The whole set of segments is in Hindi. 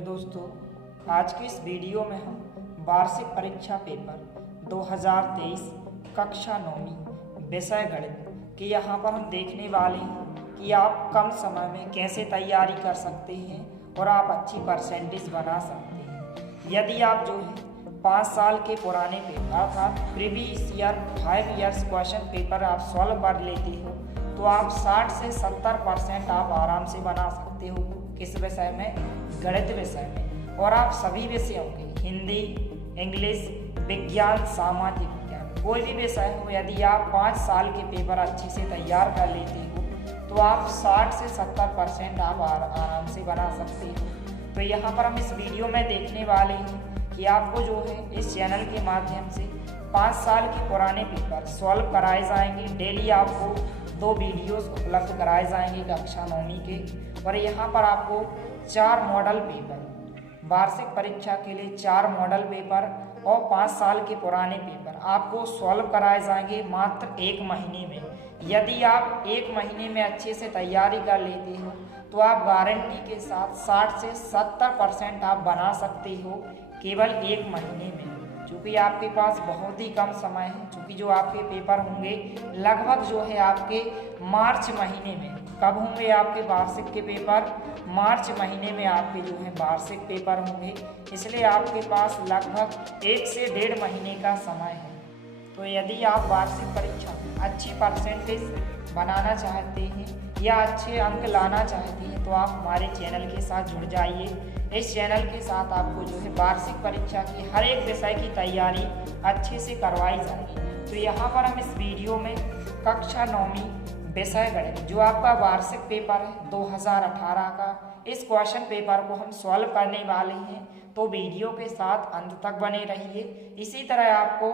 हेलो दोस्तों, आज की इस वीडियो में हम वार्षिक परीक्षा पेपर 2023 कक्षा 9वीं विषय गणित के यहाँ पर हम देखने वाले हैं कि आप कम समय में कैसे तैयारी कर सकते हैं और आप अच्छी परसेंटेज बना सकते हैं। यदि आप जो है 5 साल के पुराने पेपर अर्थात previous year 5 years question paper आप सॉल्व कर लेते हो तो आप 60 से 70% आप आराम से बना सकते हो। किस विषय में? गणित विषय में। और आप सभी विषयों के हिंदी, इंग्लिश, विज्ञान, सामाजिक विज्ञान कोई भी विषय हो, यदि आप 5 साल के पेपर अच्छे से तैयार कर लेते हो तो आप 60 से 70% आप आराम से बना सकते हो। तो यहाँ पर हम इस वीडियो में देखने वाले हैं कि आपको जो है इस चैनल के माध्यम से 5 साल के पुराने पेपर सॉल्व कराए जाएंगे। डेली आपको 2 वीडियोस उपलब्ध कराए जाएंगे कक्षा 9वीं के। और यहाँ पर आपको 4 मॉडल पेपर, वार्षिक परीक्षा के लिए 4 मॉडल पेपर और 5 साल के पुराने पेपर आपको सॉल्व कराए जाएंगे मात्र 1 महीने में। यदि आप 1 महीने में अच्छे से तैयारी कर लेते हो तो आप गारंटी के साथ 60 से 70% आप बना सकते हो केवल 1 महीने में। क्योंकि आपके पास बहुत ही कम समय है, क्योंकि जो आपके पेपर होंगे लगभग जो है आपके मार्च महीने में। कब होंगे आपके वार्षिक के पेपर? मार्च महीने में आपके जो है वार्षिक पेपर होंगे। इसलिए आपके पास लगभग 1 से 1.5 महीने का समय है। तो यदि आप वार्षिक परीक्षा में अच्छी परसेंटेज बनाना चाहते हैं या अच्छे अंक लाना चाहते हैं तो आप हमारे चैनल के साथ जुड़ जाइए। इस चैनल के साथ आपको जो है वार्षिक परीक्षा की हर एक विषय की तैयारी अच्छे से करवाई जाएगी। तो यहाँ पर हम इस वीडियो में कक्षा 9वीं विषय गणित जो आपका वार्षिक पेपर है 2018 का, इस क्वेश्चन पेपर को हम सॉल्व करने वाले हैं। तो वीडियो के साथ अंत तक बने रहिए। इसी तरह आपको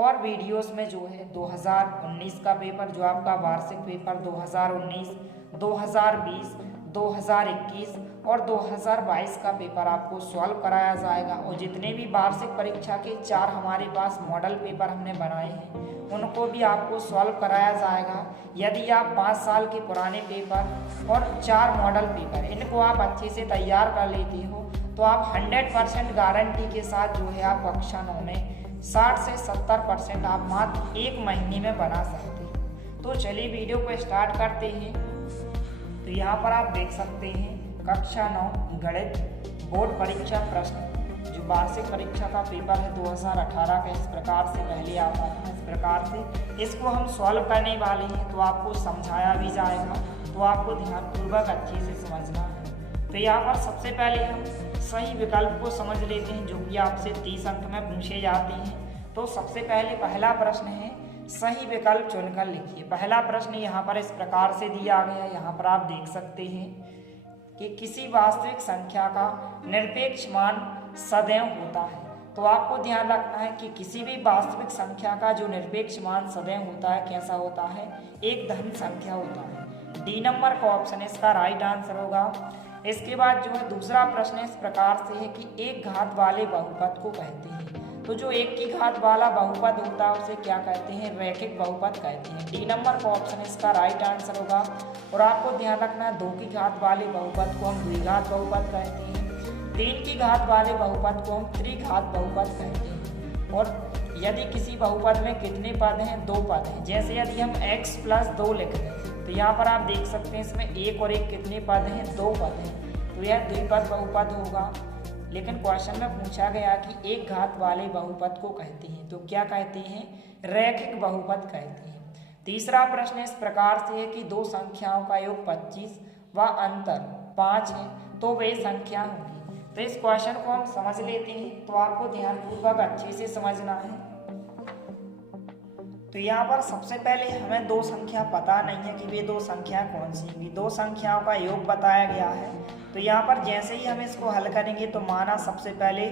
और वीडियोस में जो है 2019 का पेपर जो आपका वार्षिक पेपर 2019, 2020, 2021 और 2022 का पेपर आपको सॉल्व कराया जाएगा। और जितने भी वार्षिक परीक्षा के 4 हमारे पास मॉडल पेपर हमने बनाए हैं उनको भी आपको सॉल्व कराया जाएगा। यदि आप 5 साल के पुराने पेपर और 4 मॉडल पेपर इनको आप अच्छे से तैयार कर लेते हो तो आप 100% गारंटी के साथ जो है आप कक्षा 9 में 60 से 70% आप मात्र 1 महीने में बना सकते हैं। तो चलिए वीडियो को स्टार्ट करते हैं। तो यहाँ पर आप देख सकते हैं कक्षा 9 गणित बोर्ड परीक्षा प्रश्न जो वार्षिक परीक्षा का पेपर है 2018 का, इस प्रकार से पहले आता था। इस प्रकार से इसको हम सॉल्व करने वाले हैं तो आपको समझाया भी जाएगा, तो आपको ध्यानपूर्वक अच्छे से समझना है। तो यहाँ पर सबसे पहले हम सही विकल्प को समझ लेते हैं जो कि आपसे 30 अंक में पूछे जाते हैं। तो सबसे पहले पहला प्रश्न है सही विकल्प चुनकर लिखिए। पहला प्रश्न यहाँ पर इस प्रकार से दिया गया है। यहाँ पर आप देख सकते हैं कि किसी वास्तविक संख्या का निरपेक्ष मान सदैव होता है। तो आपको ध्यान रखना है कि किसी भी वास्तविक संख्या का जो निरपेक्ष मान सदैव होता है कैसा होता है? एक धन संख्या होता है। डी नंबर का ऑप्शन इसका राइट आंसर होगा। इसके बाद जो है दूसरा प्रश्न इस प्रकार से है कि एक घात वाले बहुपद को कहते हैं। तो जो एक की घात वाला बहुपद होता है उसे क्या कहते हैं? रैखिक बहुपद कहते हैं। डी नंबर का ऑप्शन इसका राइट आंसर होगा। और आपको ध्यान रखना है 2 की घात वाले बहुपद को हम द्विघात बहुपद कहते हैं। 3 की घात वाले बहुपद को हम त्रिघात बहुपद कहते हैं। और यदि किसी बहुपद में कितने पद हैं? 2 पद हैं। जैसे यदि हम x + 2 लिख दें तो यहाँ पर आप देख सकते हैं इसमें 1 और 1 कितने पद हैं? 2 पद हैं। तो यह द्विपद बहुपद होगा। लेकिन क्वेश्चन में पूछा गया कि एक घात वाले बहुपद को कहते हैं, तो क्या कहते हैं? रैखिक बहुपद कहते हैं। तीसरा प्रश्न इस प्रकार से है कि 2 संख्याओं का योग 25 व अंतर 5 है तो वे संख्या होंगी। तो इस क्वेश्चन को हम समझ लेते हैं। तो आपको ध्यानपूर्वक अच्छे से समझना है। तो यहाँ पर सबसे पहले हमें 2 संख्या पता नहीं है कि वे 2 संख्या कौन सी होंगी। 2 संख्याओं का योग बताया गया है। तो यहाँ पर जैसे ही हम इसको हल करेंगे तो माना सबसे पहले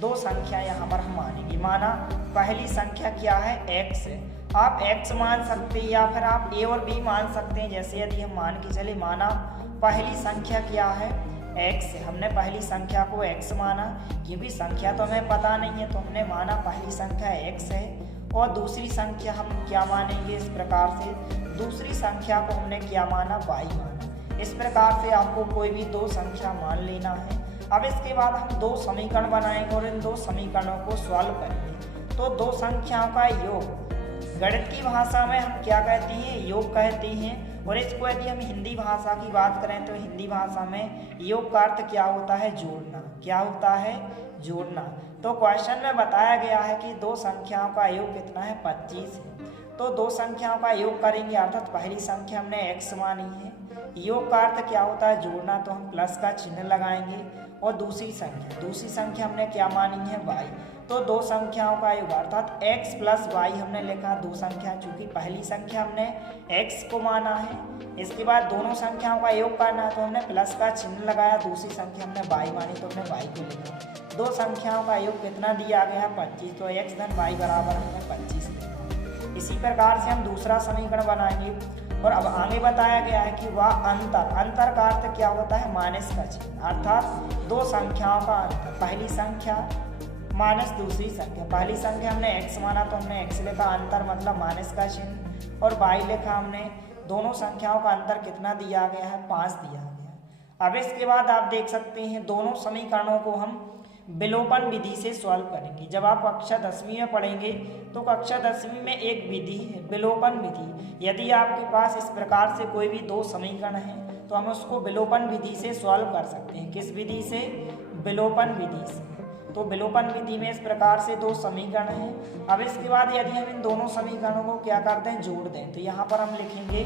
2 संख्या यहाँ पर हम मानेंगे। माना पहली संख्या क्या है? x है। आप x मान सकते हैं या फिर आप a और b मान सकते हैं। जैसे यदि हम मान के चले माना पहली संख्या क्या है? x है। हमने पहली संख्या को x माना क्योंकि संख्या तो हमें पता नहीं है, तो हमने माना पहली संख्या x है। और दूसरी संख्या हम क्या मानेंगे? इस प्रकार से दूसरी संख्या को हमने क्या माना? y माना। इस प्रकार से आपको कोई भी 2 संख्या मान लेना है। अब इसके बाद हम दो समीकरण बनाएंगे और इन दो समीकरणों को सॉल्व करेंगे। तो दो संख्याओं का योग गणित की भाषा में हम क्या कहते हैं, योग कहते हैं। और इसको यदि हम हिंदी भाषा की बात करें तो हिंदी भाषा में योग का अर्थ क्या होता है, जोड़ना। क्या होता है, जोड़ना। तो क्वेश्चन में बताया गया है कि दो संख्याओं का योग कितना है, 25 है। तो दो संख्याओं का योग करेंगे, अर्थात पहली संख्या हमने x मानी है। योग का अर्थ क्या होता है, जोड़ना, तो हम प्लस का चिन्ह लगाएंगे। और दूसरी संख्या हमने क्या मानी है, y। तो दो संख्याओं का योग अर्थात x प्लस y हमने लिखा। दो संख्या, चूंकि पहली संख्या हमने x को माना है, इसके बाद दोनों संख्याओं का योग करना है तो हमने प्लस का चिन्ह लगाया। दूसरी संख्या हमने y मानी तो हमने y को लिखा। दो संख्याओं का योग कितना दिया गया, 25। तो x धन y बराबर हमने 25 लिखा। इसी प्रकार से हम दूसरा समीकरण बनाएंगे। और अब आगे बताया गया है कि वह अंतर का अर्थ क्या होता है, माइनस का चिन्ह। अर्थात दो संख्याओं का अंतर, पहली संख्या माइनस दूसरी संख्या। पहली संख्या हमने x माना तो हमने x लिखा, अंतर मतलब माइनस का चिन्ह। और y लिखा हमने। दोनों संख्याओं का अंतर कितना दिया गया है, 5 दिया गया। अब इसके बाद आप देख सकते हैं दोनों समीकरणों को हम विलोपन विधि से सॉल्व करेंगे। जब आप कक्षा 10वीं में पढ़ेंगे तो कक्षा 10वीं में एक विधि है, विलोपन विधि। यदि आपके पास इस प्रकार से कोई भी दो समीकरण है तो हम उसको विलोपन विधि से सॉल्व कर सकते हैं। किस विधि से, विलोपन विधि से। तो विलोपन विधि में इस प्रकार से दो समीकरण हैं। अब इसके बाद यदि हम इन दोनों समीकरणों को क्या करते हैं, जोड़ दें, तो यहाँ पर हम लिखेंगे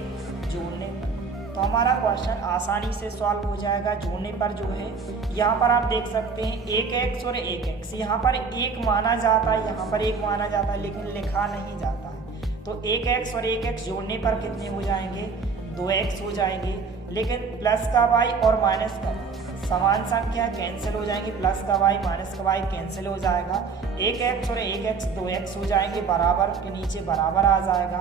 जोड़ने पर। तो हमारा क्वेश्चन आसानी से सॉल्व हो जाएगा। जोड़ने पर जो है, यहाँ पर आप देख सकते हैं 1x और 1x, यहाँ पर एक माना जाता है, यहाँ पर एक माना जाता है, लेकिन लिखा नहीं जाता है। तो 1x और 1x जोड़ने पर कितने हो जाएंगे, 2x हो जाएंगे। लेकिन प्लस का y और माइनस का समान संख्या कैंसिल हो जाएंगी, प्लस का y माइनस का y कैंसिल हो जाएगा। 1x और 1x 2x हो जाएंगे, बराबर के नीचे बराबर आ जाएगा।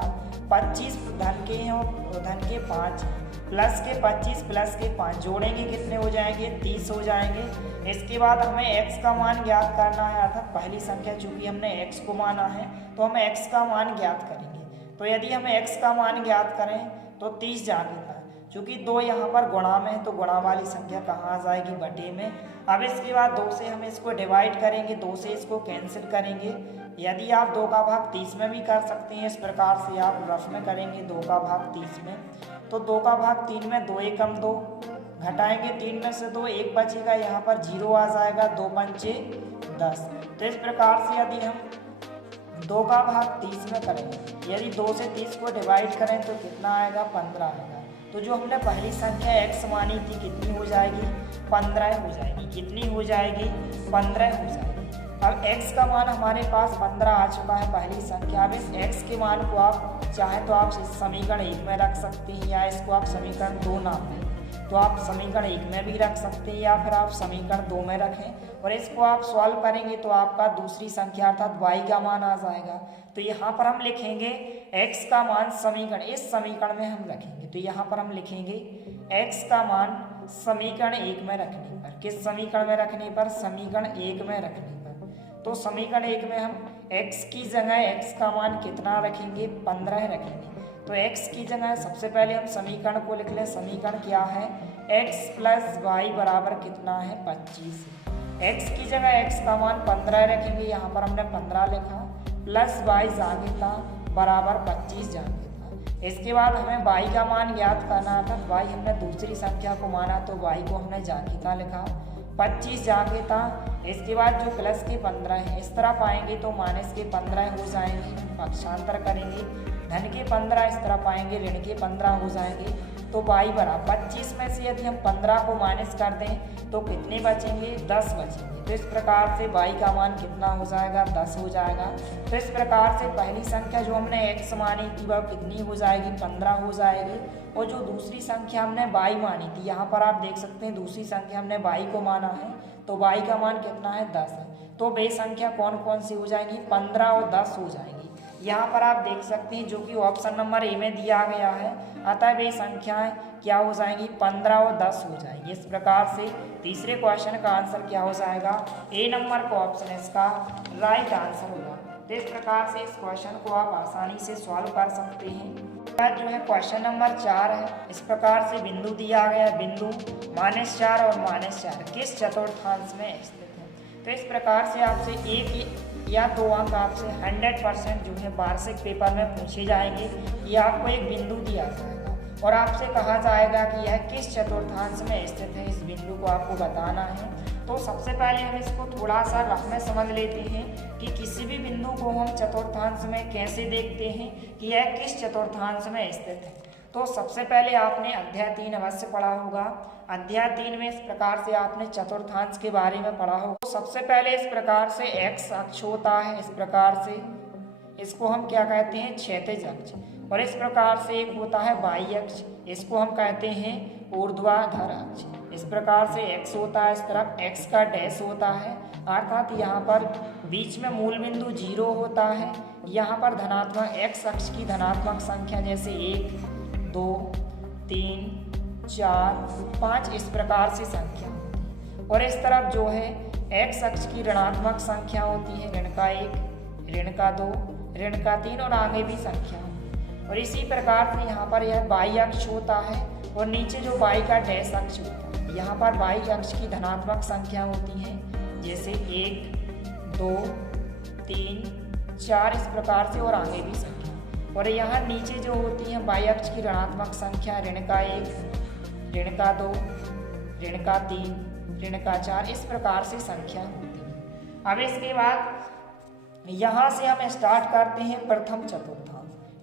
25 धन के हैं और धन के 5, प्लस के 25 प्लस के 5 जोड़ेंगे कितने हो जाएंगे, 30 हो जाएंगे। इसके बाद हमें x का मान ज्ञात करना है, अर्थात पहली संख्या चूंकि हमने x को माना है तो हम x का मान ज्ञात करेंगे। तो यदि हमें x का मान ज्ञात करें तो 30 जाएगा। चूँकि 2 यहाँ पर गुणा में है तो गुणा वाली संख्या कहाँ आ जाएगी, बटे में। अब इसके बाद 2 से हम इसको डिवाइड करेंगे, 2 से इसको कैंसिल करेंगे। यदि आप 2 का भाग 30 में भी कर सकते हैं, इस प्रकार से आप रफ में करेंगे 2 का भाग 30 में। तो 2 का भाग 3 में 2 एकम 2, घटाएंगे 3 में से 2, 1 बचेगा, यहाँ पर 0 आ जाएगा, 2 पंचे 10। तो इस प्रकार से यदि हम 2 का भाग 30 में करेंगे, यदि 2 से 30 को डिवाइड करें तो कितना आएगा, 15 आएगा। तो जो हमने पहली संख्या x मानी थी कितनी हो जाएगी, 15 हो जाएगी। कितनी हो जाएगी, 15 हो जाएगी। अब x का मान हमारे पास 15 आ चुका है, पहली संख्या। अब इस x के मान को आप चाहे तो आप समीकरण 1 में रख सकते हैं, या इसको आप समीकरण 2 नाम दें तो आप समीकरण 1 में भी रख सकते हैं, या फिर आप समीकरण 2 में रखें। और इसको आप सॉल्व करेंगे तो आपका दूसरी संख्या अर्थात y का मान आ जाएगा। तो यहाँ पर हम लिखेंगे x का मान समीकरण, इस समीकरण में हम रखेंगे। तो यहाँ पर हम लिखेंगे x का मान समीकरण 1 में रखने पर। किस समीकरण में रखने पर, समीकरण 1 में रखने पर। तो समीकरण 1 में हम x की जगह x का मान कितना रखेंगे, 15 रखेंगे। तो x की जगह सबसे पहले हम समीकरण को लिख लें। समीकरण क्या है, x प्लस वाई बराबर कितना है, 25। x की जगह x का मान 15 रखेंगे, यहाँ पर हमने 15 लिखा, प्लस वाई जागे था बराबर 25 जागे था। इसके बाद हमें y का मान ज्ञात करना था। y हमने दूसरी संख्या को माना तो y को हमने जागे था लिखा, 25 जागे था। इसके बाद जो प्लस के 15 है इस तरह पाएंगे तो माइनस के 15 हो जाएंगे, पक्षांतर करेंगे। धन के 15 इस तरह पाएंगे, ऋण के 15 हो जाएंगे। तो y बराबर 25 में से यदि हम 15 को माइनस कर दें तो कितने बचेंगे, 10 बचेंगे। तो इस प्रकार से y का मान कितना हो जाएगा, 10 हो जाएगा। तो इस प्रकार से पहली संख्या जो हमने x मानी थी वह कितनी हो जाएगी, 15 हो जाएगी। और जो दूसरी संख्या हमने y मानी थी, यहाँ पर आप देख सकते हैं दूसरी संख्या हमने y को माना है तो y का मान कितना है, 10 है। तो वे संख्या कौन कौन सी हो जाएंगी, 15 और 10 हो जाएंगी। यहाँ पर आप देख सकते हैं जो कि ऑप्शन नंबर ए में दिया गया है। अतः वे संख्याएं क्या हो जाएंगी, 15 और 10 हो जाएंगी। इस प्रकार से तीसरे क्वेश्चन का आंसर क्या हो जाएगा, ए नंबर का ऑप्शन इसका राइट आंसर होगा। तो इस प्रकार से इस क्वेश्चन को आप आसानी से सॉल्व कर सकते हैं। जो है क्वेश्चन नंबर 4 है। इस प्रकार से बिंदु दिया गया, बिंदु -4 और -4 किस चतुर्थांश में स्थित है। तो इस प्रकार से आपसे एक या दो अंक आपसे 100% जो है वार्षिक पेपर में पूछे जाएंगे। ये आपको एक बिंदु दिया जाएगा और आपसे कहा जाएगा कि यह किस चतुर्थांश में स्थित है। इस बिंदु को आपको बताना है। तो सबसे पहले हम इसको थोड़ा सा रफ में समझ लेते हैं कि किसी भी बिंदु को हम चतुर्थांश में कैसे देखते हैं कि यह किस चतुर्थांश में स्थित है। तो सबसे पहले आपने अध्याय 3 अवश्य पढ़ा होगा। अध्याय 3 में इस प्रकार से आपने चतुर्थांश के बारे में पढ़ा होगा। तो सबसे पहले इस प्रकार से एक्स अक्ष होता है, इस प्रकार से इसको हम क्या कहते हैं, क्षैतिज अक्ष। और इस प्रकार से एक होता है वाई अक्ष, इसको हम कहते हैं ऊर्ध्वाधर अक्ष। इस प्रकार से x होता है, इस तरफ x का डैश होता है, अर्थात यहाँ पर बीच में मूल बिंदु 0 होता है। यहाँ पर धनात्मक x अक्ष की धनात्मक संख्या जैसे 1 2 3 4 5 इस प्रकार से संख्या होती है। और इस तरफ जो है x अक्ष की ऋणात्मक संख्या होती है, ऋण का 1 ऋण का 2 ऋण का 3 और आगे भी संख्या होती है। और इसी प्रकार से यहाँ पर यह वाई अक्ष होता है और नीचे जो वाई का डैश अक्ष होता है, यहाँ पर वाई अक्ष की धनात्मक संख्या होती है जैसे 1 2 3 4 इस प्रकार से और आगे भी संख्या। और यहाँ नीचे जो होती है वाई अक्ष की ऋणात्मक संख्या, ऋण का 1 ऋण का 2 ऋण का 3 ऋण का 4 इस प्रकार से संख्या होती है। अब इसके बाद यहाँ से हम स्टार्ट करते हैं प्रथम चतुर्थांश।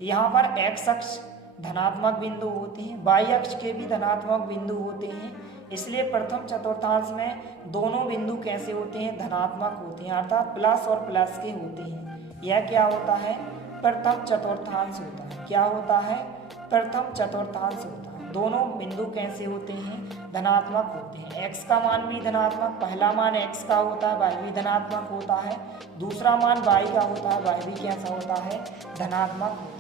यहाँ पर एक्स अक्ष धनात्मक बिंदु होते हैं, वाई अक्ष के भी धनात्मक बिंदु होते हैं, इसलिए प्रथम चतुर्थांश में दोनों बिंदु कैसे होते हैं, धनात्मक होते हैं, अर्थात प्लस और प्लस के होते हैं। यह क्या होता है, प्रथम चतुर्थांश होता है। क्या होता है, प्रथम चतुर्थांश होता है। दोनों बिंदु कैसे होते हैं, धनात्मक होते हैं। x का मान भी धनात्मक, पहला मान x का होता है, y भी धनात्मक होता है। दूसरा मान y का होता है, y भी कैसा होता है, धनात्मक होता है।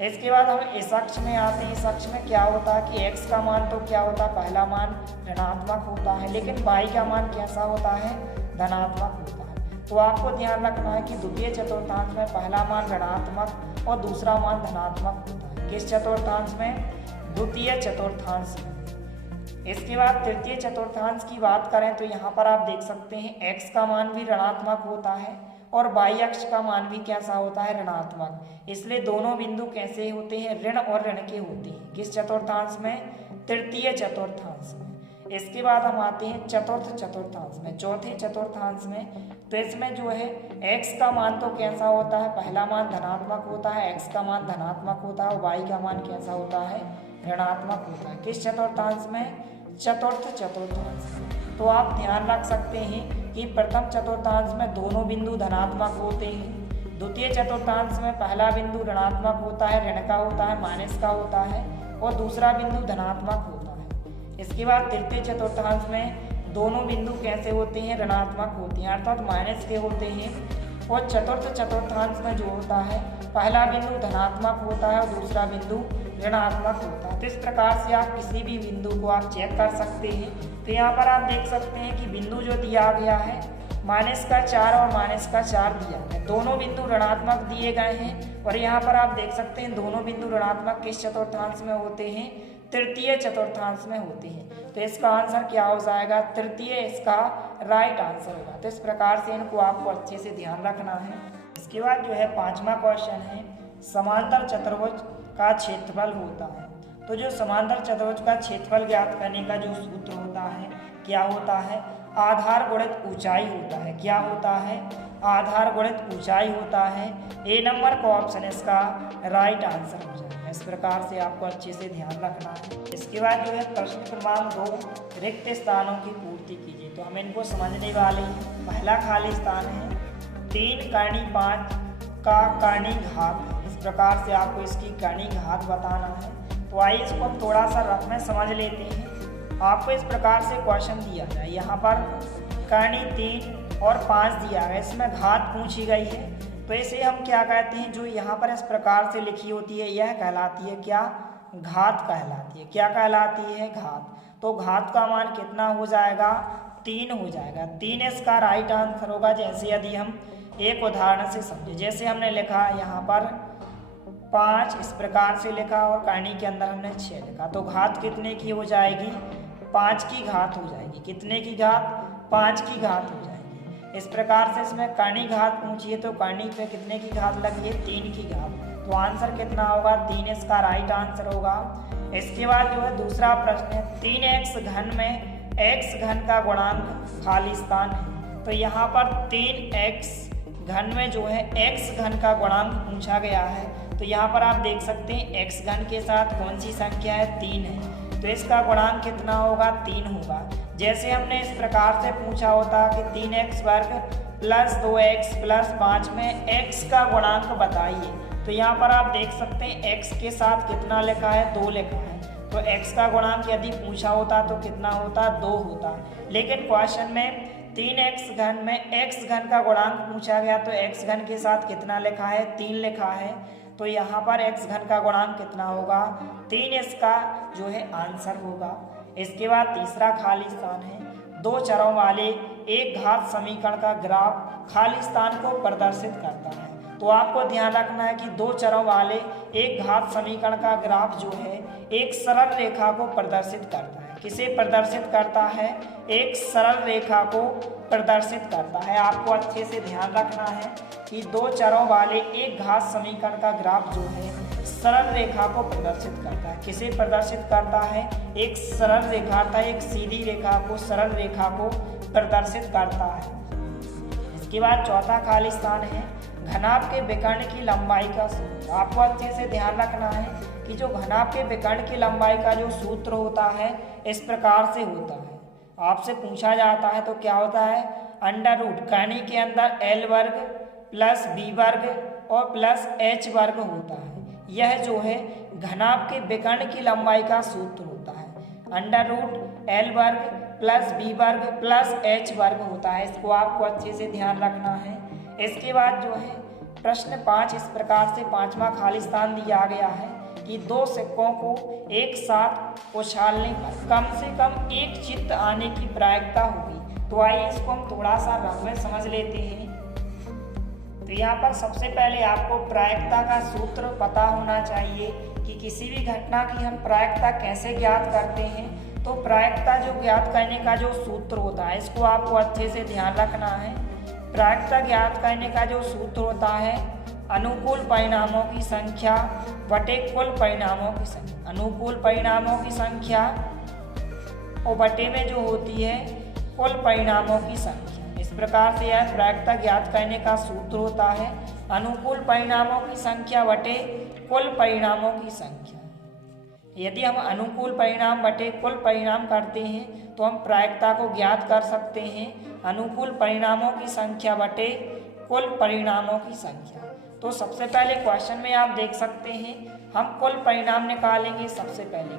इसके बाद हम इस अक्ष में आते हैं। इस अक्ष में क्या होता है कि x का मान तो क्या होता है, पहला मान ऋणात्मक होता है, लेकिन y का मान कैसा होता है, धनात्मक होता है। तो आपको ध्यान रखना है कि द्वितीय चतुर्थांश में पहला मान ऋणात्मक और दूसरा मान धनात्मक होता है। किस चतुर्थांश में, द्वितीय चतुर्थांश में। इसके बाद तृतीय चतुर्थांश की बात करें तो यहाँ पर आप देख सकते हैं x का मान भी ऋणात्मक होता है और वाई अक्ष का मान भी कैसा होता है, ऋणात्मक। इसलिए दोनों बिंदु कैसे होते हैं, ऋण और ऋण के होते हैं। किस चतुर्थांश में, तृतीय चतुर्थांश में। इसके बाद हम आते हैं चतुर्थ चतुर्थांश में, चौथे चतुर्थांश में। तो इसमें जो है x का मान तो कैसा होता है, पहला मान धनात्मक होता है, x का मान धनात्मक होता है और y का मान कैसा होता है, ऋणात्मक होता है। किस चतुर्थांश में, चतुर्थ चतुर्थांश में। तो आप ध्यान रख सकते हैं कि प्रथम चतुर्थांश में दोनों बिंदु धनात्मक होते हैं। द्वितीय चतुर्थांश में पहला बिंदु ऋणात्मक होता है, ऋण का होता है, माइनस का होता है और दूसरा बिंदु धनात्मक होता है। इसके बाद तृतीय चतुर्थांश में दोनों बिंदु कैसे होते हैं, ऋणात्मक होते हैं, अर्थात माइनस के होते हैं। और चतुर्थ चतुर्थांश में जो होता है पहला बिंदु धनात्मक होता है और दूसरा बिंदु ऋणात्मक होता है। तो इस प्रकार से आप किसी भी बिंदु को आप चेक कर सकते हैं। तो यहाँ पर आप देख सकते हैं कि बिंदु जो दिया गया है -4 और -4 दिया है, दोनों बिंदु ऋणात्मक दिए गए हैं। और यहाँ पर आप देख सकते हैं दोनों बिंदु ऋणात्मक किस चतुर्थांश में होते हैं, तृतीय चतुर्थांश में होते हैं। तो इसका आंसर क्या हो जाएगा, तृतीय इसका राइट आंसर होगा। तो इस प्रकार से इनको आपको अच्छे से ध्यान रखना है। इसके बाद जो है 5वां क्वेश्चन है, समांतर चतुर्भुज का क्षेत्रफल होता है। तो जो समांतर चतुर्भुज का क्षेत्रफल ज्ञात करने का जो सूत्र होता है, क्या होता है, आधार गुणित ऊंचाई होता है। क्या होता है, आधार गुणित ऊंचाई होता है। ए नंबर का ऑप्शन इसका राइट आंसर हो जाएगा। इस प्रकार से आपको अच्छे से ध्यान रखना है। इसके बाद जो है प्रश्न क्रमांक 2, रिक्त स्थानों की पूर्ति कीजिए। तो हम इनको समझने वाले हैं। पहला खाली स्थान है 3 करनी 5 का करनी घात। इस प्रकार से आपको इसकी करनी घात बताना है। तो आइए इसको हम थोड़ा सा रफ में समझ लेते हैं। आपको इस प्रकार से क्वेश्चन दिया जाए, यहाँ पर करनी 3 और 5 दिया है, इसमें घात पूछी गई है। तो इसे हम क्या कहते हैं, जो यहाँ पर इस प्रकार से लिखी होती है यह कहलाती है क्या, घात कहलाती है। क्या कहलाती है, घात। तो घात का मान कितना हो जाएगा, 3 हो जाएगा। 3 इसका राइट आंसर होगा। जैसे यदि हम एक उदाहरण से समझे। जैसे हमने लिखा यहाँ पर 5 इस प्रकार से लिखा और करनी के अंदर हमने 6 लिखा, तो घात कितने की हो जाएगी? 5 की घात हो जाएगी। कितने की घात? 5 की घात हो जाएगी। इस प्रकार से इसमें करनी घात पूछी है तो करनी पे कितने की घात लगी है? 3 की घात। तो आंसर कितना होगा? 3 इसका राइट आंसर होगा। इसके बाद जो है दूसरा प्रश्न है, 3x घन में x घन का गुणांक खाली स्थान है। तो यहाँ पर 3x घन में जो है x घन का गुणांक पूछा गया है। तो यहाँ पर आप देख सकते हैं x घन के साथ कौन सी संख्या है? 3 है, तो इसका गुणांक कितना होगा? 3 होगा। जैसे हमने इस प्रकार से पूछा होता कि 3x वर्ग प्लस 2x प्लस 5 में x का गुणांक बताइए, तो यहाँ पर आप देख सकते हैं x के साथ कितना लिखा है? 2 लिखा है। तो x का गुणांक यदि पूछा होता तो कितना होता? 2 होता। लेकिन क्वेश्चन में 3x घन में x घन का गुणांक पूछा गया तो x घन के साथ कितना लिखा है? 3 लिखा है। तो यहाँ पर x घन का गुणांक कितना होगा? 3 इसका जो है आंसर होगा। इसके बाद तीसरा खाली स्थान है, 2 चरों वाले एक घात समीकरण का ग्राफ खाली स्थान को प्रदर्शित करता है। तो आपको ध्यान रखना है कि 2 चरों वाले एक घात समीकरण का ग्राफ जो है एक सरल रेखा को प्रदर्शित करता है। किसे प्रदर्शित करता है? एक सरल रेखा को प्रदर्शित करता है। आपको अच्छे से ध्यान रखना है कि 2 चरों वाले एक घात समीकरण का ग्राफ जो है सरल रेखा को प्रदर्शित करता है। किसे प्रदर्शित करता है? एक सरल रेखा था, एक सीधी रेखा को, सरल रेखा को प्रदर्शित करता है। इसके बाद चौथा खाली स्थान है, घनाभ के विकर्ण की लंबाई का सूत्र। आपको अच्छे से ध्यान रखना है कि जो घनाभ के विकर्ण की लंबाई का जो सूत्र होता है इस प्रकार से होता है। आपसे पूछा जाता है तो क्या होता है? अंडर रूट करनी के अंदर l वर्ग प्लस b वर्ग और प्लस h वर्ग होता है। यह जो है घनाभ के विकर्ण की लंबाई का सूत्र होता है। अंडर रूट l वर्ग प्लस b वर्ग प्लस h वर्ग होता है। इसको आपको अच्छे से ध्यान रखना है। इसके बाद जो है प्रश्न 5 इस प्रकार से 5वां खाली स्थान दिया गया है कि 2 सिक्कों को एक साथ उछालने पर कम से कम एक चित्त आने की प्रायिकता होगी। तो आइए इसको हम थोड़ा सा रंग में समझ लेते हैं। तो यहाँ पर सबसे पहले आपको प्रायिकता का सूत्र पता होना चाहिए कि किसी भी घटना की हम प्रायिकता कैसे ज्ञात करते हैं। तो प्रायिकता जो ज्ञात करने का जो सूत्र होता है इसको आपको अच्छे से ध्यान रखना है। प्रायिकता ज्ञात करने का जो सूत्र होता है अनुकूल परिणामों की संख्या बटे कुल परिणामों की संख्या। अनुकूल परिणामों की संख्या और बटे में जो होती है कुल परिणामों की संख्या। इस प्रकार से यह प्रायिकता ज्ञात करने का सूत्र होता है अनुकूल परिणामों की संख्या बटे कुल परिणामों की संख्या। यदि हम अनुकूल परिणाम बटे कुल परिणाम करते हैं तो हम प्रायिकता को ज्ञात कर सकते हैं अनुकूल परिणामों की संख्या बटे कुल परिणामों की संख्या। तो सबसे पहले क्वेश्चन में आप देख सकते हैं हम कुल परिणाम निकालेंगे। सबसे पहले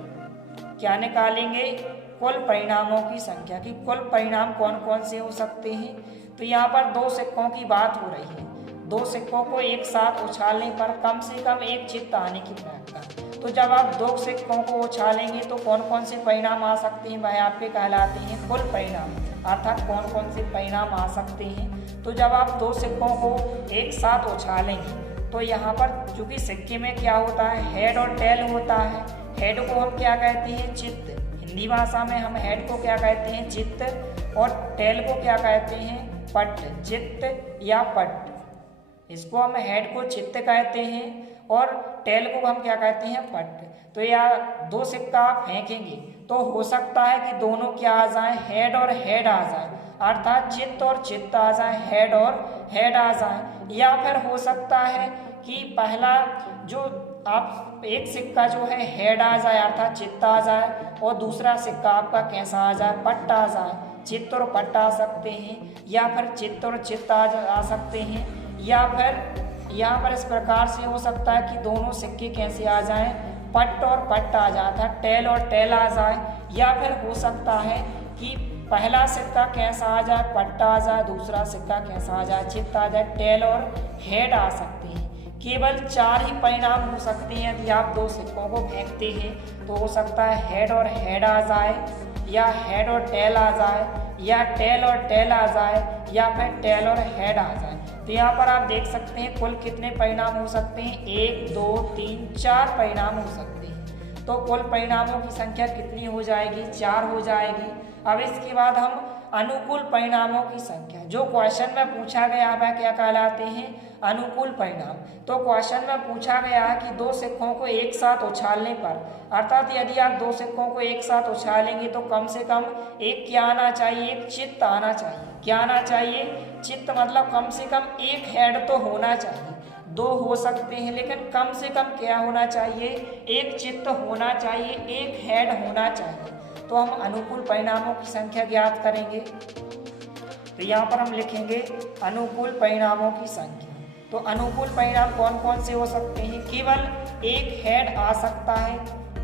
क्या निकालेंगे? कुल परिणामों की संख्या की कुल परिणाम कौन कौन से हो सकते हैं। तो यहाँ पर 2 सिक्कों की बात हो रही है। 2 सिक्कों को एक साथ उछालने पर कम से कम एक चित्त आने की प्रायिकता। तो जब आप 2 सिक्कों को उछालेंगे तो कौन कौन से परिणाम आ सकते हैं? वह आपके कहलाते हैं कुल परिणाम। अर्थात कौन कौन से परिणाम आ सकते हैं? तो जब आप 2 सिक्कों को एक साथ उछालेंगे तो यहाँ पर चूंकि सिक्के में क्या होता है? हेड और टेल होता है। हेड को हम क्या कहते हैं? चित्त। हिंदी भाषा में हम हेड को क्या कहते हैं? चित्त। और टेल को क्या कहते हैं? पट। चित्त या पट। इसको हम हेड को चित्त कहते हैं और टेल को हम क्या कहते हैं? पट। तो या 2 सिक्का आप फेंकेंगे तो हो सकता है कि दोनों क्या आ जाए? हेड और हेड आ जाए। अर्थात चित्त और चित्त आ जाए, हेड और हेड आ जाए। या फिर हो सकता है कि पहला जो आप एक सिक्का जो है हेड आ जाए अर्थात चित्त आ जाए और दूसरा सिक्का आपका कैसा आ जाए? पट्ट आ जाए। चित्त और पट्ट आ सकते हैं या फिर चित्त और चित्त आ सकते हैं या फिर यहाँ पर इस प्रकार से हो सकता है कि दोनों सिक्के कैसे आ जाएं? पट्ट और पट्ट आ जाता, टेल और टेल आ जाए। या फिर हो सकता है कि पहला सिक्का कैसा आ जाए? पट्ट आ जाए। दूसरा सिक्का कैसा आ जाए? चित्त आ जाए। टेल और हेड आ सकते हैं। केवल 4 ही परिणाम हो सकते हैं। यदि आप 2 सिक्कों को फेंकते हैं तो हो सकता है हेड और हेड आ जाए या हेड और टेल आ जाए या टेल और टेल आ जाए या फिर टेल और हेड आ जाए। तो यहाँ पर आप देख सकते हैं कुल कितने परिणाम हो सकते हैं, 1 2 3 4 परिणाम हो सकते हैं। तो कुल परिणामों की संख्या कितनी हो जाएगी, 4 हो जाएगी। अब इसके बाद हम अनुकूल परिणामों की संख्या, जो क्वेश्चन में पूछा गया वह क्या कहलाते हैं, अनुकूल परिणाम। तो क्वेश्चन में पूछा गया है कि दो सिक्कों को एक साथ उछालने पर, अर्थात यदि आप दो सिक्कों को एक साथ उछालेंगे तो कम से कम एक क्या आना चाहिए, एक चित्त आना चाहिए। क्या आना चाहिए, चित्त, मतलब कम से कम एक हेड तो होना चाहिए। दो हो सकते हैं लेकिन कम से कम क्या होना चाहिए, एक चित्त होना चाहिए, एक हेड होना चाहिए। तो हम अनुकूल परिणामों की संख्या ज्ञात करेंगे। तो यहाँ पर हम लिखेंगे अनुकूल परिणामों की संख्या। तो अनुकूल परिणाम कौन कौन से हो सकते हैं, केवल एक हेड आ सकता है,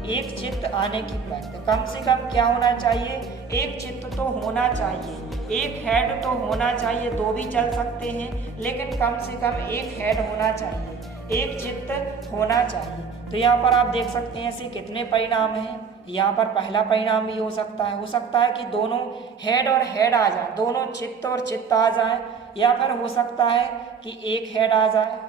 एक चित्त आने की प्रक्रिया, कम से कम क्या होना चाहिए, एक चित्त तो होना चाहिए, एक हेड तो होना चाहिए। दो भी चल सकते हैं लेकिन कम से कम एक हेड होना चाहिए, एक चित्त होना चाहिए। तो यहाँ पर आप देख सकते हैं ऐसे कितने परिणाम हैं। यहाँ पर पहला परिणाम भी हो सकता है कि दोनों हेड और हेड आ जाए, दोनों चित्त और चित्त आ जाए, या फिर हो सकता है कि एक हेड आ जाए,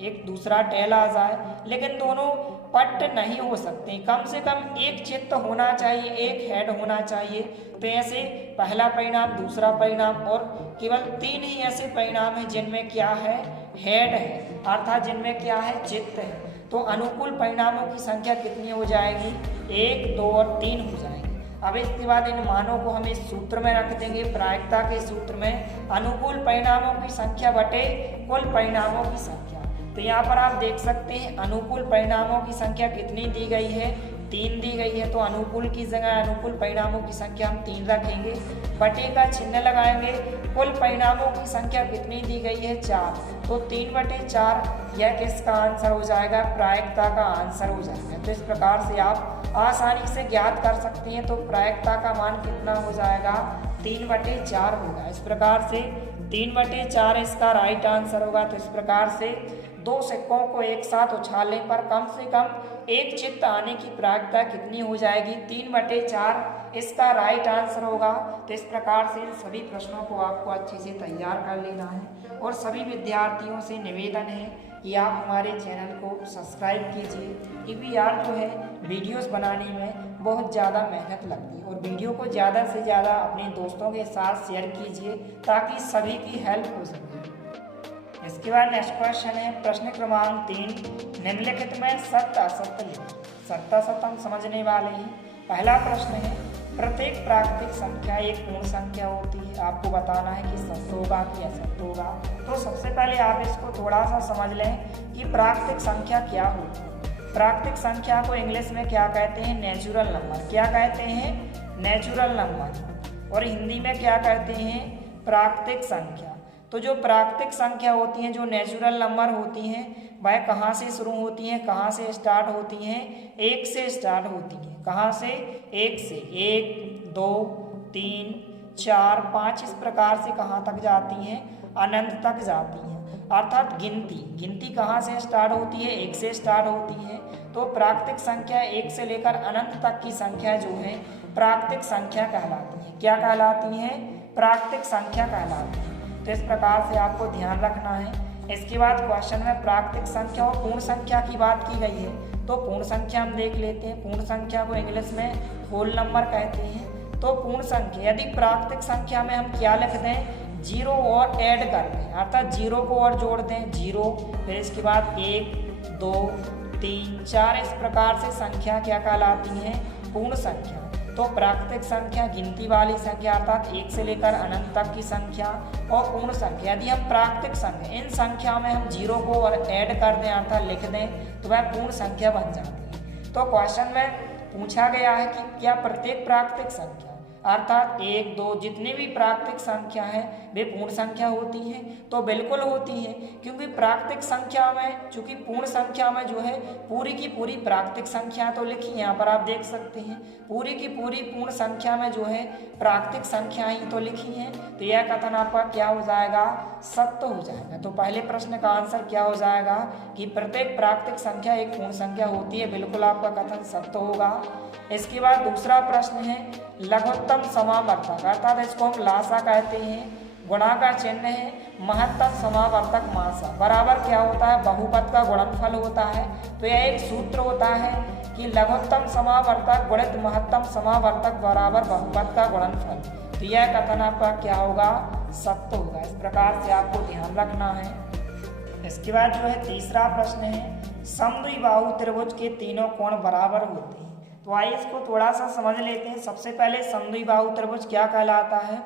एक दूसरा टेल आ जाए, लेकिन दोनों पट्ट नहीं हो सकते। कम से कम एक चित्त होना चाहिए, एक हेड होना चाहिए। तो ऐसे पहला परिणाम, दूसरा परिणाम और केवल 3 ही ऐसे परिणाम हैं जिनमें क्या है, हेड है, अर्थात जिनमें क्या है, चित्त है। तो अनुकूल परिणामों की संख्या कितनी हो जाएगी, 1 2 और 3 हो जाएगी। अब इसके बाद इन मानों को हम इस सूत्र में रख देंगे, प्रायिकता के सूत्र में, अनुकूल परिणामों की संख्या बटे कुल परिणामों की संख्या। तो यहाँ पर आप देख सकते हैं अनुकूल परिणामों की संख्या कितनी दी गई है, 3 दी गई है। तो अनुकूल की जगह अनुकूल परिणामों की संख्या हम 3 रखेंगे, बटे का चिन्ह लगाएंगे। कुल परिणामों की संख्या कितनी दी गई है, 4। तो 3/4 यह किसका आंसर हो जाएगा, प्रायिकता का आंसर हो जाएगा। तो इस प्रकार से आप आसानी से ज्ञात कर सकते हैं। तो प्रायिकता का मान कितना हो जाएगा, 3/4 होगा। इस प्रकार से 3/4 इसका राइट आंसर होगा। तो इस प्रकार से दो सिक्कों को एक साथ उछालने पर कम से कम एक चित्त आने की प्रायिकता कितनी हो जाएगी, 3/4 इसका राइट आंसर होगा। तो इस प्रकार से इन सभी प्रश्नों को आपको अच्छे से तैयार कर लेना है। और सभी विद्यार्थियों से निवेदन है कि आप हमारे चैनल को सब्सक्राइब कीजिए, क्योंकि यार जो है वीडियोस बनाने में बहुत ज़्यादा मेहनत लगती है। और वीडियो को ज़्यादा से ज़्यादा अपने दोस्तों के साथ शेयर कीजिए ताकि सभी की हेल्प हो सके। इसके बाद नेक्स्ट क्वेश्चन है प्रश्न क्रमांक 3, निम्नलिखित में सत्य असत्य लिखें। सत्य असत्य हम समझने वाले हैं। पहला प्रश्न है, प्रत्येक प्राकृतिक संख्या एक पूर्ण संख्या होती है। आपको बताना है कि सत्य होगा कि असत्य होगा। तो सबसे पहले आप इसको थोड़ा सा समझ लें कि प्राकृतिक संख्या क्या होती है। प्राकृतिक संख्या को इंग्लिश में क्या कहते हैं, नेचुरल नंबर। क्या कहते हैं, नेचुरल नंबर। और हिंदी में क्या कहते हैं, प्राकृतिक संख्या। तो जो प्राकृतिक संख्या होती हैं, जो नेचुरल नंबर होती हैं, वह कहाँ से शुरू होती हैं, कहाँ से स्टार्ट होती हैं, 1 से स्टार्ट होती हैं। कहाँ से, 1 से। 1 2 3 4 5 इस प्रकार से कहाँ तक जाती हैं, अनंत तक जाती हैं। अर्थात गिनती कहाँ से स्टार्ट होती है, 1 से स्टार्ट होती है। तो प्राकृतिक संख्या 1 से लेकर अनंत तक की संख्या जो है प्राकृतिक संख्या कहलाती है। क्या कहलाती है, प्राकृतिक संख्या कहलाती है। तो इस प्रकार से आपको ध्यान रखना है। इसके बाद क्वेश्चन में प्राकृतिक संख्या और पूर्ण संख्या की बात की गई है। तो पूर्ण संख्या हम देख लेते हैं। पूर्ण संख्या को इंग्लिश में होल नंबर कहते हैं। तो पूर्ण संख्या, यदि प्राकृतिक संख्या में हम क्या लिख दें, 0 और ऐड कर दें, अर्थात 0 को और जोड़ दें, 0, फिर इसके बाद 1 2 3 4 इस प्रकार से संख्या क्या कहलाती है, पूर्ण संख्या। तो प्राकृतिक संख्या गिनती वाली संख्या, अर्थात 1 से लेकर अनंत तक की संख्या। और पूर्ण संख्या, यदि हम प्राकृतिक संख्या, इन संख्या में हम 0 को और ऐड कर दें, अर्थात लिख दें, तो वह पूर्ण संख्या बन जाती है। तो क्वेश्चन में पूछा गया है कि क्या प्रत्येक प्राकृतिक संख्या, अर्थात 1 2 जितनी भी प्राकृतिक संख्या है वे पूर्ण संख्या होती हैं। तो बिल्कुल होती है, क्योंकि प्राकृतिक संख्या में, चूंकि पूर्ण संख्या में जो है पूरी की पूरी प्राकृतिक संख्या तो लिखी, यहाँ पर आप देख सकते हैं पूरी की पूरी पूर्ण संख्या में जो है प्राकृतिक संख्या ही तो लिखी है। तो यह कथन आपका क्या हो जाएगा, सत्य हो जाएगा। तो पहले प्रश्न का आंसर क्या हो जाएगा कि प्रत्येक प्राकृतिक संख्या एक पूर्ण संख्या होती है। बिल्कुल आपका कथन सत्य होगा। इसके बाद दूसरा प्रश्न है, लघुत्तम लघुत्तम समावर्तक, अर्थात इसको हम लासा कहते हैं। गुणा का चिन्ह है महत्तम समावर्तक मासा, बराबर क्या होता है, बहुपद का गुणनफल होता है। तो यह एक सूत्र होता है कि लघुत्तम समावर्तक गुणित महत्तम समावर्तक बराबर बहुपद का गुणनफल। तो यह कथन आपका क्या होगा, सत्य होगा। इस प्रकार से आपको ध्यान रखना है। इसके बाद जो है तीसरा प्रश्न है, समद्विबाहु त्रिभुज के तीनों कोण बराबर होते हैं। तो आइए इसको थोड़ा सा समझ लेते हैं। सबसे पहले समद्विबाहु त्रिभुज क्या कहलाता है,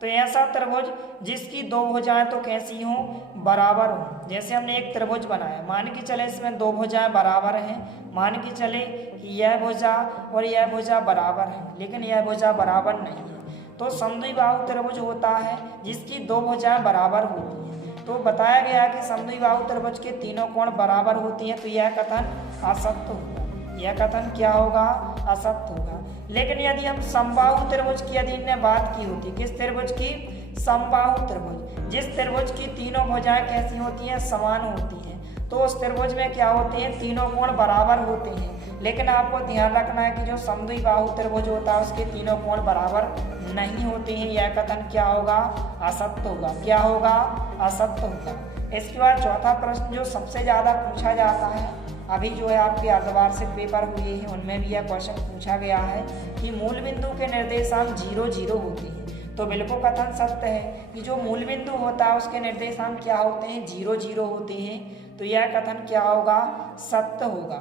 तो ऐसा त्रिभुज जिसकी दो भुजाएं तो कैसी हों, बराबर हों। जैसे हमने एक त्रिभुज बनाया, मान के चले इसमें दो भुजाएं बराबर हैं, मान के चले कि यह भुजा और यह भुजा बराबर है, लेकिन यह भुजा बराबर नहीं है। तो समद्विबाहु त्रिभुज होता है जिसकी दो भुजाएं बराबर होती हैं। तो बताया गया कि समद्विबाहु त्रिभुज के तीनों कोण बराबर होती हैं, तो यह कथन असत्य होगा। यह कथन क्या होगा, असत्य होगा। लेकिन यदि हम समबाहु त्रिभुज की यदि हमने बात की होती, किस त्रिभुज की, समबाहु त्रिभुज, जिस त्रिभुज की तीनों भुजाएं कैसी होती हैं, समान होती हैं, तो उस त्रिभुज में क्या होते हैं, तीनों कोण बराबर होते हैं। लेकिन आपको ध्यान रखना है कि जो समद्विबाहु त्रिभुज होता है उसके तीनों कोण बराबर नहीं होते हैं। यह कथन क्या होगा, असत्य होगा। क्या होगा, असत्य होगा। इसके बाद चौथा प्रश्न जो सबसे ज़्यादा पूछा जाता है, अभी जो है आपके अर्धवार्षिक पेपर हुए हैं उनमें भी यह क्वेश्चन पूछा गया है कि मूल बिंदु के निर्देशांक 0 0 होते हैं। तो बिल्कुल कथन सत्य है कि जो मूल बिंदु होता है उसके निर्देशांक क्या होते हैं, 0 0 होते हैं। तो यह कथन क्या होगा, सत्य होगा।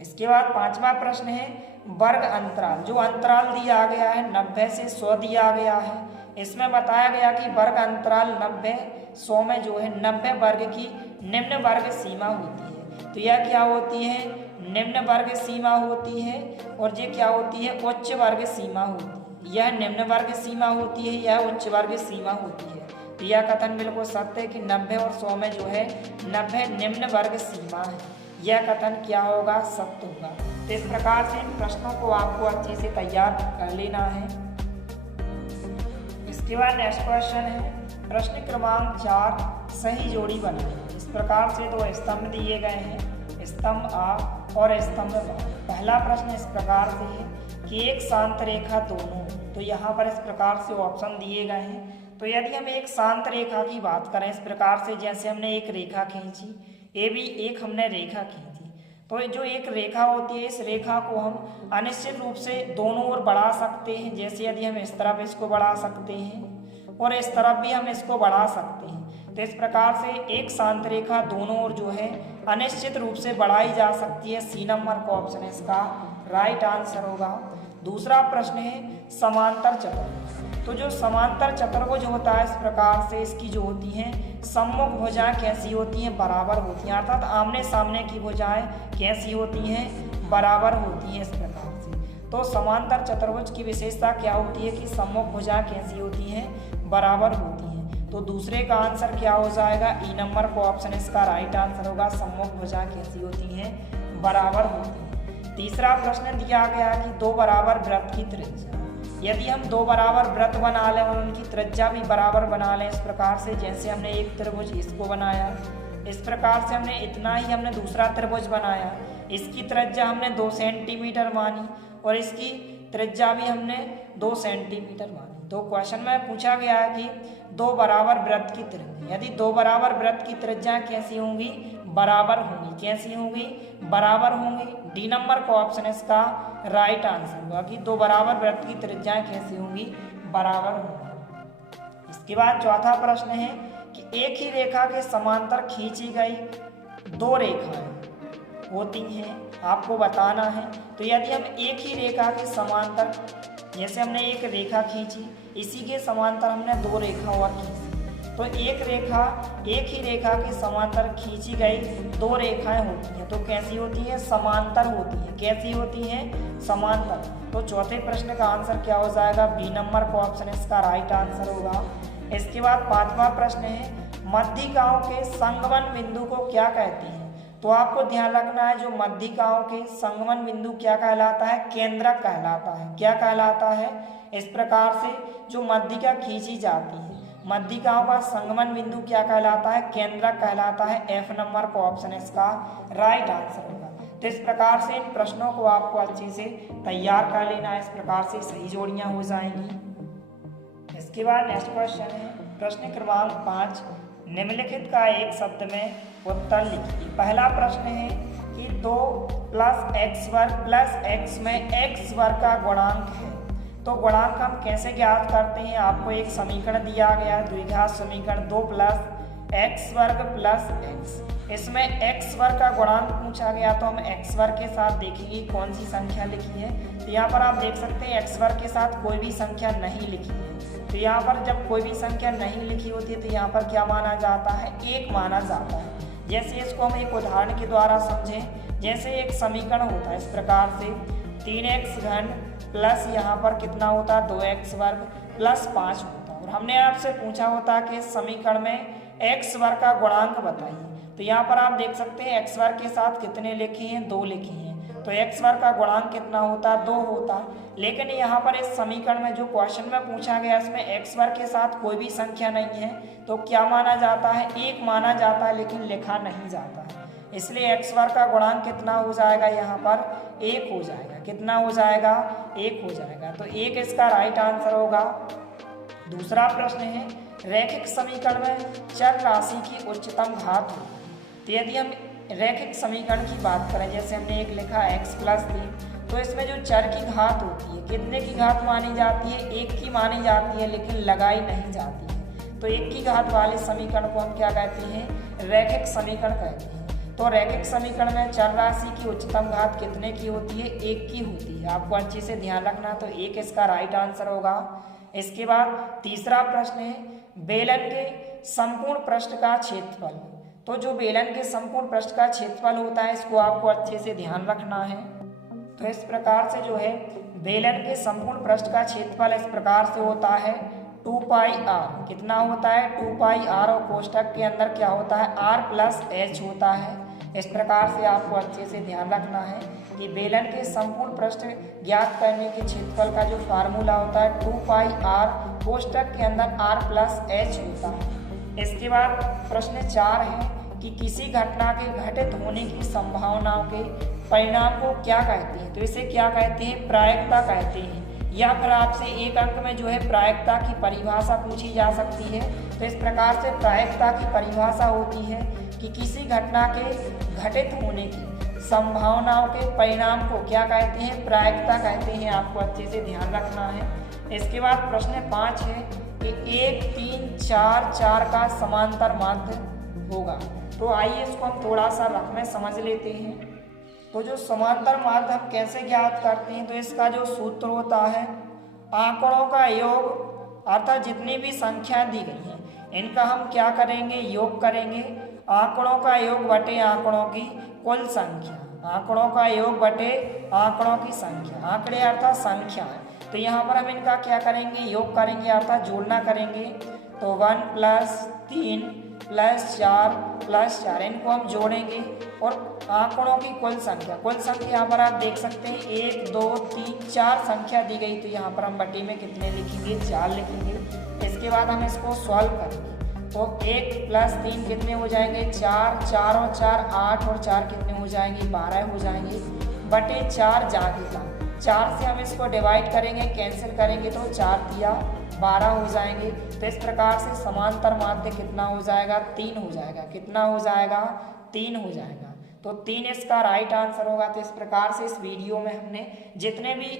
इसके बाद पांचवा प्रश्न है, वर्ग अंतराल, जो अंतराल दिया गया है 90 से 100 दिया गया है। इसमें बताया गया कि वर्ग अंतराल 90 100 में जो है 90 वर्ग की निम्न वर्ग सीमा होती है। तो यह क्या होती है, निम्न वर्ग सीमा होती है, और ये क्या होती है, उच्च वर्ग सीमा होती है। यह निम्न वर्ग सीमा होती है, यह उच्च वर्ग सीमा होती है। तो यह कथन बिल्कुल सत्य है कि 90 और 100 में जो है 90 निम्न वर्ग सीमा है। यह कथन क्या होगा, सत्य होगा। तो इस प्रकार से इन प्रश्नों को आपको अच्छे से तैयार कर लेना है। इसके बाद नेक्स्ट क्वेश्चन है, प्रश्न क्रमांक 4, सही जोड़ी बनाएं। इस प्रकार से दो स्तंभ दिए गए हैं, स्तंभ आ और स्तंभ बा। पहला प्रश्न इस प्रकार से है कि एक शांत रेखा दोनों, तो यहाँ पर इस प्रकार से ऑप्शन दिए गए हैं। तो यदि हम एक शांत रेखा की बात करें इस प्रकार से, जैसे हमने एक रेखा खींची, ये भी एक हमने रेखा खींची, तो जो एक रेखा होती है इस रेखा को हम अनिश्चित रूप से दोनों ओर बढ़ा सकते हैं। जैसे यदि हम इस तरफ इसको बढ़ा सकते हैं और इस तरफ भी हम इसको बढ़ा सकते हैं। तो इस प्रकार से एक शांत रेखा दोनों ओर जो है अनिश्चित रूप से बढ़ाई जा सकती है। सी नंबर का ऑप्शन इसका राइट आंसर होगा। दूसरा प्रश्न है, समांतर चतुर्भुज। तो जो समांतर चतुर्भुज होता है इस प्रकार से, इसकी जो होती हैं सम्मुख भुजाएं कैसी होती हैं, बराबर होती हैं, अर्थात आमने सामने की भुजाएं कैसी होती हैं, बराबर होती हैं। इस प्रकार से तो समांतर चतुर्भुज की विशेषता क्या होती है कि सम्मुख भुजाएं कैसी होती हैं, बराबर होती हैं। तो दूसरे का आंसर क्या हो जाएगा, ई नंबर को ऑप्शन इसका राइट आंसर होगा। सम्मुख भुजाएं कैसी होती हैं, बराबर होती हैं। तीसरा प्रश्न दिया गया कि दो बराबर वृत्त की त्रिज्या, यदि हम दो बराबर वृत्त बना लें और उनकी त्रिज्या भी बराबर बना लें इस प्रकार से, जैसे हमने एक त्रिभुज इसको बनाया, इस प्रकार से हमने इतना ही हमने दूसरा त्रिभुज बनाया, इसकी त्रिज्या हमने 2 सेंटीमीटर मानी और इसकी त्रिज्या भी हमने 2 सेंटीमीटर मानी। तो क्वेश्चन में पूछा गया है कि दो बराबर वृत्त की त्रिज्या, यदि दो बराबर वृत्त की त्रिज्या कैसी होंगी, बराबर होंगी। कैसी होंगी, बराबर होंगी। डी नंबर का ऑप्शन इसका राइट आंसर होगा कि दो बराबर वृत्त की त्रिज्याएं कैसी होंगी, बराबर होंगी। इसके बाद चौथा प्रश्न है कि एक ही रेखा के समांतर खींची गई दो रेखाएं होती हैं, आपको बताना है। तो यदि हम एक ही रेखा के समांतर, जैसे हमने एक रेखा खींची, इसी के समांतर हमने दो रेखा और खींची, तो एक ही रेखा के समांतर खींची गई दो रेखाएं होती हैं, तो कैसी होती हैं, समांतर होती हैं। कैसी होती हैं, समांतर। तो चौथे प्रश्न का आंसर क्या हो जाएगा, बी नंबर का ऑप्शन इसका राइट आंसर होगा। इसके बाद पांचवा प्रश्न है, मध्यिकाओं के संगमन बिंदु को क्या कहते हैं। तो आपको ध्यान रखना है, जो मध्यिकाओं के संगमन बिंदु क्या कहलाता है, केंद्रक कहलाता है। क्या कहलाता है, इस प्रकार से जो मध्यिका खींची जाती है, मध्यिकाओं का संगमन बिंदु क्या कहलाता है, केंद्रक कहलाता है। एफ नंबर का ऑप्शन इसका राइट आंसर होगा। तो इस प्रकार से इन प्रश्नों को आपको अच्छे से तैयार कर लेना है। इस प्रकार से सही जोड़ियां हो जाएंगी। इसके बाद नेक्स्ट क्वेश्चन है प्रश्न क्रमांक 5, निम्नलिखित का एक शब्द में उत्तर लिखिए। पहला प्रश्न है कि 2 + x वर्ग + x में x वर्ग का गुणांक है। तो गुणांक हम कैसे ज्ञात करते हैं? आपको एक समीकरण दिया गया है, द्विघात समीकरण 2 + x वर्ग + x, इसमें x वर्ग का गुणांक पूछा गया तो हम x वर्ग के साथ देखेंगे कौन सी संख्या लिखी है। तो यहाँ पर आप देख सकते हैं x वर्ग के साथ कोई भी संख्या नहीं लिखी है। तो यहाँ पर जब कोई भी संख्या नहीं लिखी होती है तो यहाँ पर क्या माना जाता है? 1 माना जाता है। जैसे इसको हम एक उदाहरण के द्वारा समझें, जैसे एक समीकरण होता है इस प्रकार से 3x घन प्लस यहाँ पर कितना होता है 2x वर्ग + 5 होता है, और हमने आपसे पूछा होता है कि इस समीकरण में x वर्ग का गुणांक बताइए। तो यहाँ पर आप देख सकते हैं x वर्ग के साथ कितने लिखे हैं? 2 लिखे हैं। तो x वर्ग का गुणांक कितना होता? 2 होता। लेकिन यहाँ पर इस समीकरण में जो क्वेश्चन में पूछा गया इसमें x वर्ग के साथ कोई भी संख्या नहीं है, तो क्या माना जाता है? 1 माना जाता है, लेकिन लिखा नहीं जाता है। इसलिए x वर्ग का गुणांक कितना हो जाएगा? यहाँ पर 1 हो जाएगा। कितना हो जाएगा? 1 हो जाएगा। तो 1 इसका राइट आंसर होगा। दूसरा प्रश्न है रैखिक समीकरण में चर राशि की उच्चतम घात होगी। तो यदि हम रैखिक समीकरण की बात करें, जैसे हमने एक लिखा x + 3, तो इसमें जो चर की घात होती है कितने की घात मानी जाती है? 1 की मानी जाती है, लेकिन लगाई नहीं जाती है। तो 1 की घात वाले समीकरण को हम क्या कहते हैं? रैखिक समीकरण कहते हैं। तो रैखिक समीकरण में चर राशि की उच्चतम घात कितने की होती है? 1 की होती है। आपको अच्छे से ध्यान रखना, तो 1 इसका राइट आंसर होगा। इसके बाद तीसरा प्रश्न है बेलन के संपूर्ण पृष्ठ का क्षेत्रफल। तो जो बेलन के संपूर्ण पृष्ठ का क्षेत्रफल होता है इसको आपको अच्छे से ध्यान रखना है। तो इस प्रकार से जो है बेलन के संपूर्ण पृष्ठ का क्षेत्रफल इस प्रकार से होता है 2πr। कितना होता है? 2πr, और कोष्ठक के अंदर क्या होता है? r + h होता है। इस प्रकार से आपको अच्छे से ध्यान रखना है कि बेलन के संपूर्ण पृष्ठ ज्ञात करने के क्षेत्रफल का जो फार्मूला होता है 2πr, कोष्ठक के अंदर r + h होता है। इसके बाद प्रश्न 4 है कि किसी घटना के घटित होने की संभावनाओं के परिणाम को क्या कहते हैं? तो इसे क्या कहते हैं? प्रायिकता कहते हैं। या फिर आपसे एक अंक में जो है प्रायिकता की परिभाषा पूछी जा सकती है। तो इस प्रकार से प्रायिकता की परिभाषा होती है कि किसी घटना के घटित होने की संभावनाओं के परिणाम को क्या कहते हैं? प्रायिकता कहते हैं। आपको अच्छे से ध्यान रखना है। इसके बाद प्रश्न 5 है कि 1 3 4 4 का समांतर माध्य होगा। तो आइए इसको हम थोड़ा सा रफ में समझ लेते हैं। तो जो समांतर माध्य हम कैसे ज्ञात करते हैं? तो इसका जो सूत्र होता है आंकड़ों का योग, अर्थात जितनी भी संख्या दी गई है इनका हम क्या करेंगे? योग करेंगे। आंकड़ों का योग बटे आंकड़ों की कुल संख्या, आंकड़ों का योग बटे आंकड़ों की संख्या। आंकड़े अर्थात संख्या है, तो यहाँ पर हम इनका क्या करेंगे? योग करेंगे, अर्थात जोड़ना करेंगे। तो 1 + 3 + 4 + 4 इनको हम जोड़ेंगे, और आंकड़ों की कुल संख्या यहाँ पर आप देख सकते हैं 1 2 3 4 संख्या दी गई। तो यहाँ पर हम बटे में कितने लिखेंगे? 4 लिखेंगे। इसके बाद हम इसको सॉल्व करेंगे। तो 1 + 3 कितने हो जाएंगे? 4, 4 और 4 8, और 4 कितने हो जाएंगे? 12 हो जाएंगे, बटे 4 जाएगा। 4 से हम इसको डिवाइड करेंगे, कैंसिल करेंगे, तो 4 × 12 हो जाएंगे। तो इस प्रकार से समांतर माध्य कितना हो जाएगा? 3 हो जाएगा। कितना हो जाएगा? 3 हो जाएगा। तो 3 इसका राइट आंसर होगा। तो इस प्रकार से इस वीडियो में हमने जितने भी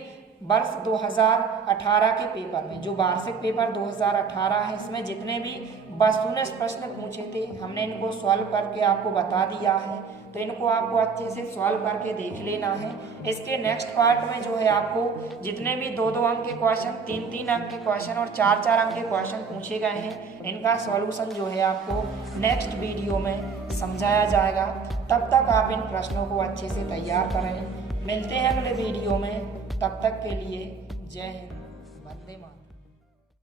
वर्ष 2018 के पेपर में, जो वार्षिक पेपर 2018 है, इसमें जितने भी वस्तुनिष्ठ प्रश्न पूछे थे हमने इनको सॉल्व करके आपको बता दिया है। तो इनको आपको अच्छे से सॉल्व करके देख लेना है। इसके नेक्स्ट पार्ट में जो है आपको जितने भी 2-2 अंक के क्वेश्चन, 3-3 अंक के क्वेश्चन और 4-4 अंक के क्वेश्चन पूछे गए हैं, इनका सॉल्यूशन जो है आपको नेक्स्ट वीडियो में समझाया जाएगा। तब तक आप इन प्रश्नों को अच्छे से तैयार करें। मिलते हैं अगले वीडियो में, तब तक के लिए जय हिंद, वंदे मातरम।